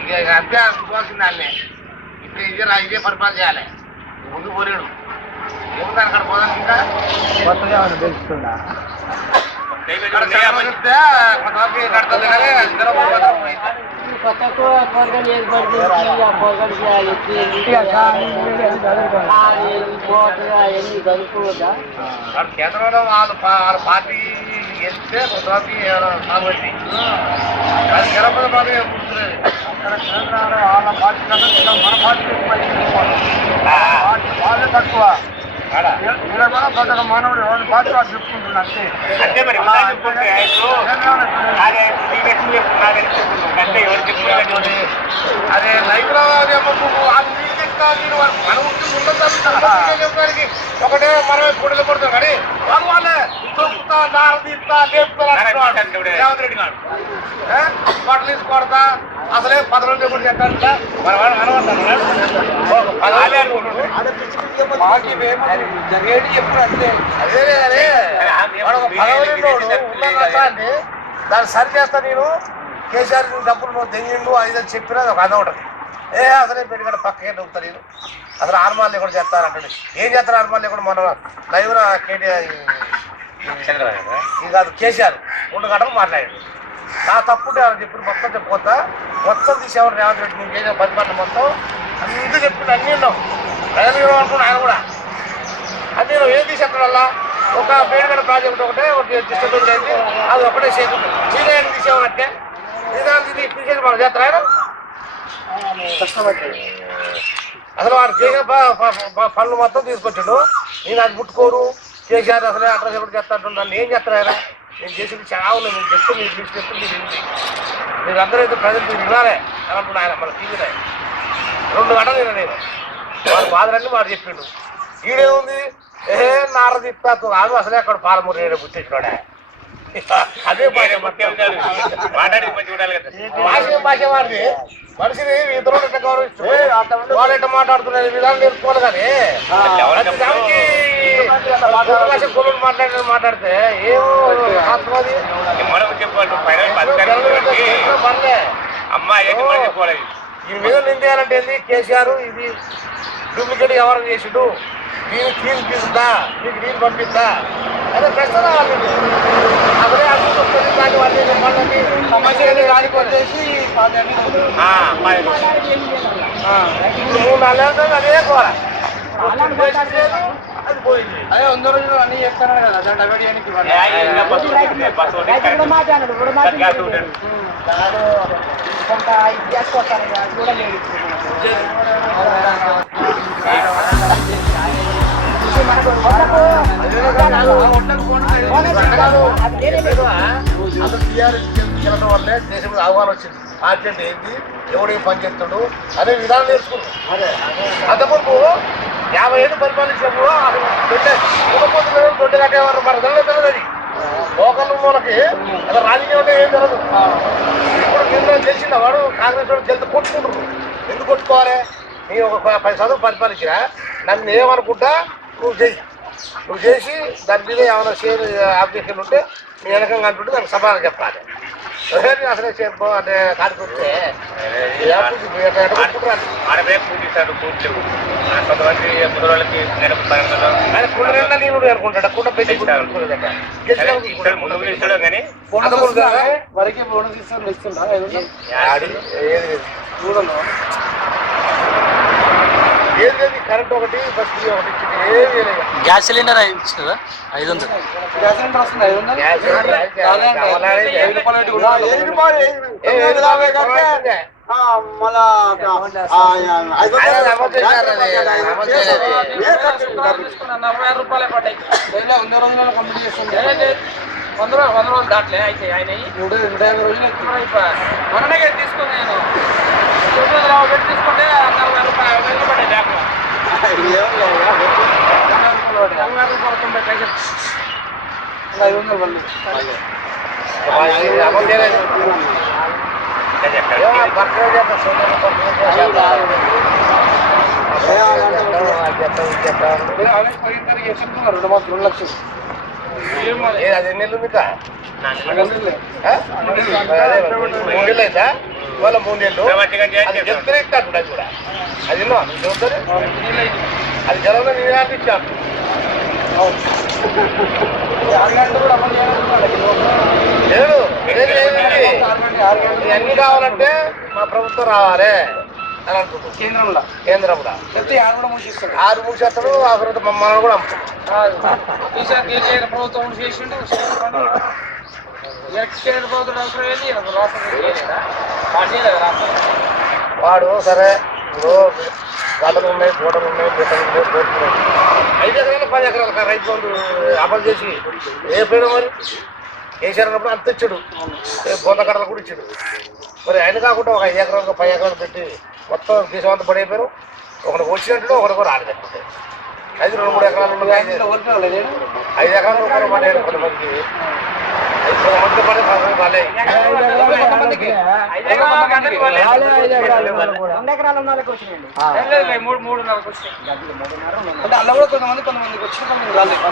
ఇక ఇక అంతే అనుకోవాల్సింది అన్నీ ఇప్పుడు ఇదే రా ఇదే పరిపాలన చేయాలి. ముందు పోలేడు. ఏముంది అక్కడ పోదాం ఇంకా? కొత్తగా ఏమైనా తెలుస్తుందా కొంతవరకు కానీ ఇద్దరు కానీ వీళ్ళు కేంద్రంలో వాళ్ళ వాళ్ళ పార్టీ గెలిస్తే కొంతవరకు కాబట్టి గెలపద పార్టీ వాళ్ళ పార్టీ కన్నా మన పార్టీ ఎక్కువ వాళ్ళే తక్కువ కూడా మానవుడు ఎవరి పార్టీ వాళ్ళు చెప్పుకుంటున్నారు అంతే అంతే మరి అదే హైదరాబాద్ వాడు మన ఉంటే ఉండదు చెప్పడానికి ఒకటే మనమే పొడిలు కొడతాం కానీ వాళ్ళు వాళ్ళే రేవంత్ రెడ్డి గారు? బట్టలు కొడతా. అసలే పది రోజులు అంతే. అదే అదే. ఉన్న నష్టాన్ని దాన్ని సరి చేస్తా నేను. కేసీఆర్ నీ డబ్బులు నువ్వు తెంగిండు అది ఇది చెప్పినా ఒక అర్థం ఉంటుంది. ఏ అసలే పెట్టుకుంటే పక్కకే నవ్వుతా నేను? అసలు ఆర్మాల్ని కూడా చేస్తారంటాడు ఏం చేస్తారు ఆర్మాల్ని కూడా మన లైవ్ కేటీఆర్ ఇది కాదు కేసీఆర్. రెండు గంటలు మాట్లాడాడు. నా తప్పుంటే అని చెప్పి మొత్తం చెప్పుకోతా మొత్తం తీసేవాడు రేవంత్ రెడ్డి నేను చేసిన పరిపాలన మొత్తం. అన్నీ చెప్పిండు అన్నీ ఉన్నావు. ప్రజలు అనుకున్నాను ఆయన కూడా. అది నేను ఏం తీసేస్తాడల్లా ఒక పేరుగడ ప్రాజెక్ట్ ఒకటే ఒకటి డిస్టర్బెన్స్ అయింది అది ఒకటే చేయకుండా శ్రీరాయణ ఏం తీసేవాలంటే నిజానికి ఇది తీసేసి మనం చేస్తారా ఆయన? అసలు వాడు చేసిన పనులు మొత్తం తీసుకొచ్చాడు. నేను అది ముట్టుకోరు. కేసీఆర్ అసలే అట్లా ఎప్పుడు చేస్తాడు నన్ను ఏం చేస్తారు ఆయన? నేను చేసింది చాలా ఉన్నాయి. నేను చెప్తే మీరు మీకు చెప్తే మీరు మీరు అందరూ అయితే ప్రజలు మీరు వినాలే అని అంటున్నా ఆయన మన టీవీలో రెండు గంటలు విన్నా నేను వాడు బాధలన్నీ వాడు చెప్పిండు. ఈడేముంది ఏ నార తిప్పా కాదు అసలే అక్కడ పాలమూరు ఏడు గుర్తించుకోడా అదే భాష. భాష వాడిది? మనిషిని ఇద్దరు ఎట్లా గౌరవిస్తుంది వాళ్ళు ఎట్లా మాట్లాడుతున్నారు. విధానం నేర్చుకోవాలి కానీ. దానికి మాట్లాడిన మాట్లాడితే ఏమో మనం చెప్పాలి పర్లే అమ్మా ఏంటి మనం చెప్పుకోవాలి ఈ మీద నిందేయాలంటే ఏంది కేసీఆర్ ఇది డూప్లికేట్ వ్యవహారం చేసిండు దీన్ని క్లీన్ తీసుకుందా నీకు నీళ్ళు పంపిస్తా అదే ప్రశ్న రావాలి అదే వస్తుంది దాని వాళ్ళని వాళ్ళని సమస్యలు మూడు నాలుగు అదే కోర. అది వంద రోజులు అన్ని కదా దాన్ని చేయడానికి కొంత చేసుకొస్తాను మనకు. అసలు టీఆర్ఎస్ వల్లే దేశంలో ఆహ్వానం వచ్చింది. అంటే ఏంటి ఎవడు ఏం పని చెప్తాడు అనే విధానం నేర్చుకున్నాం. అంతకుముందు యాభై ఏళ్ళు పరిపాలించినప్పుడు అసలు దొడ్డే కుటుంబం దొడ్డు కట్టేవారు? మన తెలియదు తెలియదు అది. లోకల్ మూలకి అలా రాజకీయం అంటే ఏం తెలియదు. ఇప్పుడు కింద తెలిసిన వాడు? కాంగ్రెస్ వాడు తెలిసి కొట్టుకుంటున్నారు ఎందుకు కొట్టుకోవాలి? నీ ఒక పది చదువు పరిపాలించినా నన్ను ఏమనుకుంటా? నువ్వు చెయ్యి. నువ్వు చేసి దాని మీద ఏమైనా షేర్ అప్లికేషన్ ఉంటే నీ వెనకంగా అంటుంటే దానికి సమాధానం చెప్పాలి. అసలే చెప్పు అంటే కాడుకుంటే ఆడపై పూజిస్తాడు పూజలు కొంతమంది ముదరోళ్ళకి నెలకు పన్నెండు ఆయన కుండ నీళ్ళు అనుకుంటాడు కుండ పెట్టి ఇస్తాడు. ముందు ఇస్తాడు కానీ వరకు బోనస్ ఇస్తాను ఇస్తుందా? ఏది లేదు కరెంట్ ఒకటి బస్ ఫ్రీ ఒకటి ఇచ్చింది. ఏది లేదు గ్యాస్ సిలిండర్ ఇచ్చిందా ఐదు వందలు. గ్యాస్ సిలిండర్ వస్తుంది ఐదు వందలు. గ్యాస్ సిలిండర్, రూపాయలు యాభై మళ్ళా ఐదు వందలు. రూపాయలే పడ్డాయి. వంద రోజులు కంప్లీట్ చేస్తుంది వంద రూ- వంద రోజులు దాటలే అయితే ఆయన నూట నూట యాభై రోజులు ఎక్కువ. లేదు, ఐదు వందలు వేసుకుంటున్నారు రెండు మాసాలు రెండు లక్షలు అది ఎన్ని నెలలు మీకు. మూడు నెలలు అయితే వాళ్ళ మూడు నెలలు మంచిగా అది చేయాలి చెప్తే ఇస్తాడు అది కూడా. అది అది జనంలో నేను ఇచ్చాను లేదు. ఇవన్నీ కావాలంటే మా ప్రభుత్వం రావాలి అని అంటున్నాడు కేంద్రంలో. కేంద్రం కూడా చెప్తే ఆరు కూడా మూసిస్తాడు ఆరు మూసేస్తాడు ఆ తర్వాత మమ్మల్ని కూడా అమ్ముతాడు కేసీఆర్ ప్రభుత్వం వాడు సరే ఇప్పుడు ఉన్నాయి పూటలు ఉన్నాయి బిడ్డలు ఉన్నాయి ఉన్నాయి. ఐదు ఎకరాలు పది ఎకరాలు రైతు బంధు అమలు చేసి ఏ పేరు మరి? కేసీఆర్ అన్నప్పుడు అంత ఇచ్చాడు. బొంద కడలు కూడా ఇచ్చాడు. మరి ఆయన కాకుండా ఒక ఐదు ఎకరాలు ఒక పది ఎకరాలు పెట్టి మొత్తం దేశం అంతా పడైపోయారు. ఒకటి వచ్చినట్టు ఒకటి కూడా రాలేకపోతే ఐదు రెండు మూడు ఎకరాలు ఉన్నది ఐదు ఎకరాలు ఒకరు కొంతమంది. రెండు ఎకరాలు ఉన్న వాళ్ళకి వచ్చినాయండి మూడు మూడున్నరకు వచ్చినాయి అంటే అలా కూడా కొంతమంది కొంతమందికి వచ్చి కొంతమంది రాలేదు.